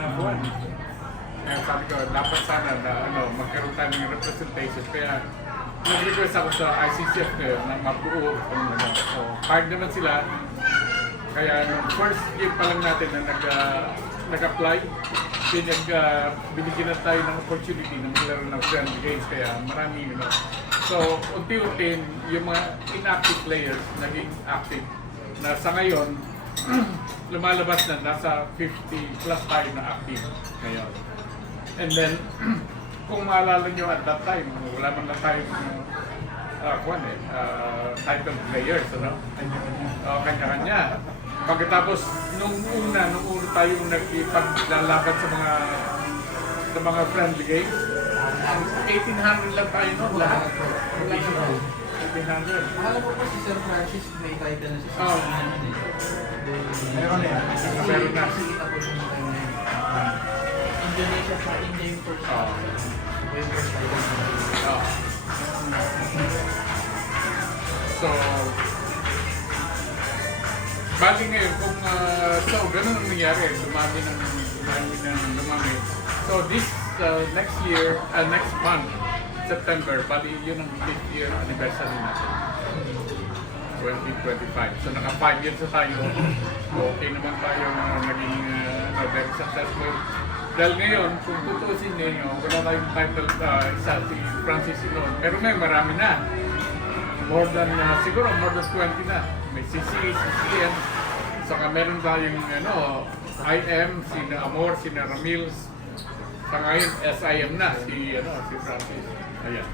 na buwan. Kaya sabi ko, dapat sana na magkaroon tayo ng representation. Kaya nag-request ako sa ICCF na mabuo. So, hard naman sila. Kaya nung first year pa lang natin na nag-apply, binigyan na tayo ng opportunity na maglaro ng friendly games. Kaya marami, So, unti-unti, yung mga inactive players naging active. Na sa ngayon, lumalabas na nasa 50 plus tayo na active ngayon. And then, kung maalala nyo at that time, wala man lang tayo title players, kanya-kanya. Pagkatapos, nung una tayong nagpaglalakad sa mga friendly games, 1800 lang tayo noon lahat. 1800. Alam mo po si Sir Francis may title na siya. Meron na. Meron na. Kita po siya tayo na Indonesia sa India yung first. So, bali ngayon kung ganun ang nangyari, dumami. So this next year, next month, September, bali yun ang 5th year anniversary natin. 2025. So naka 5 years na tayo. Okay naman tayo naging very successful. Dahil ngayon, kung tutusin ninyo, wala tayong title isa si Francis noon. Pero ngayon marami na. Siguro more than 20 na. May CCN. Saka meron tayong IM, sina Amor, sina Ramils. Sa ngayon, SIM na si Francis. Ayan.